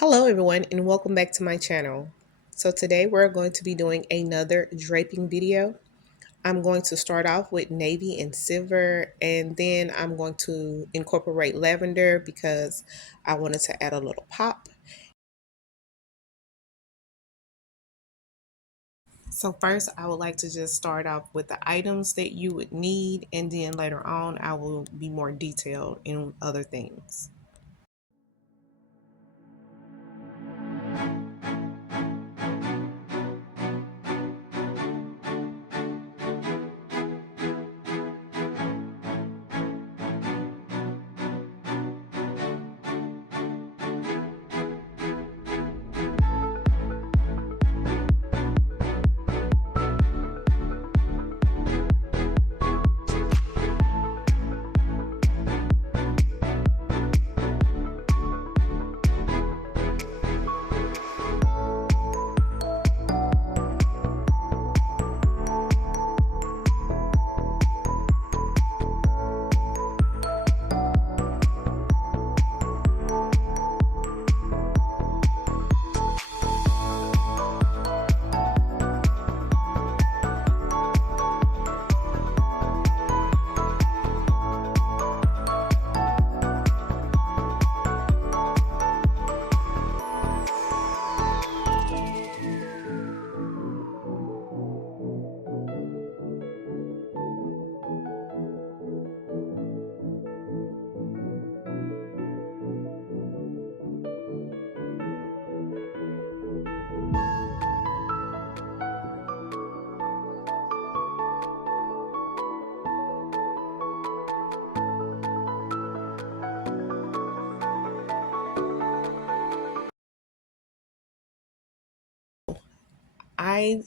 Hello everyone and welcome back to my channel. So today we're going to be doing another draping video. I'm going to start off with navy and silver, and then I'm going to incorporate lavender because I wanted to add a little pop. So first I would like to just start off with the items that you would need, and then later on I will be more detailed in other things. I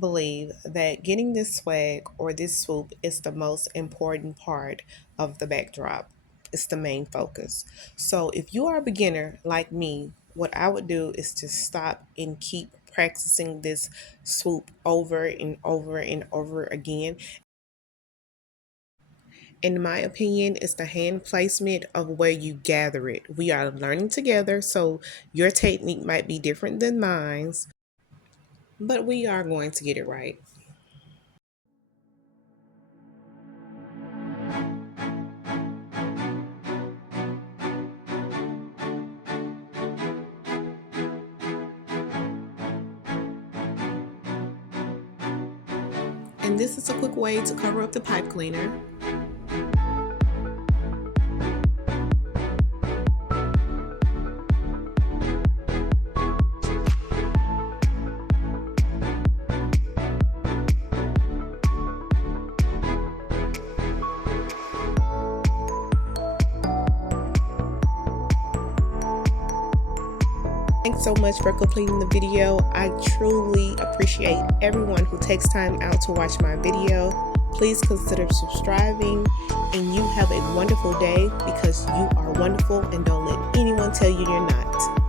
believe that getting this swag or this swoop is the most important part of the backdrop. It's the main focus. So if you are a beginner like me, what I would do is just stop and keep practicing this swoop over and over and over again. In my opinion, it's the hand placement of where you gather it. We are learning together, so your technique might be different than mine's, but we are going to get it right. And this is a quick way to cover up the pipe cleaner. Thanks so much for completing the video. I truly appreciate everyone who takes time out to watch my video. Please consider subscribing, and you have a wonderful day because you are wonderful, and don't let anyone tell you you're not.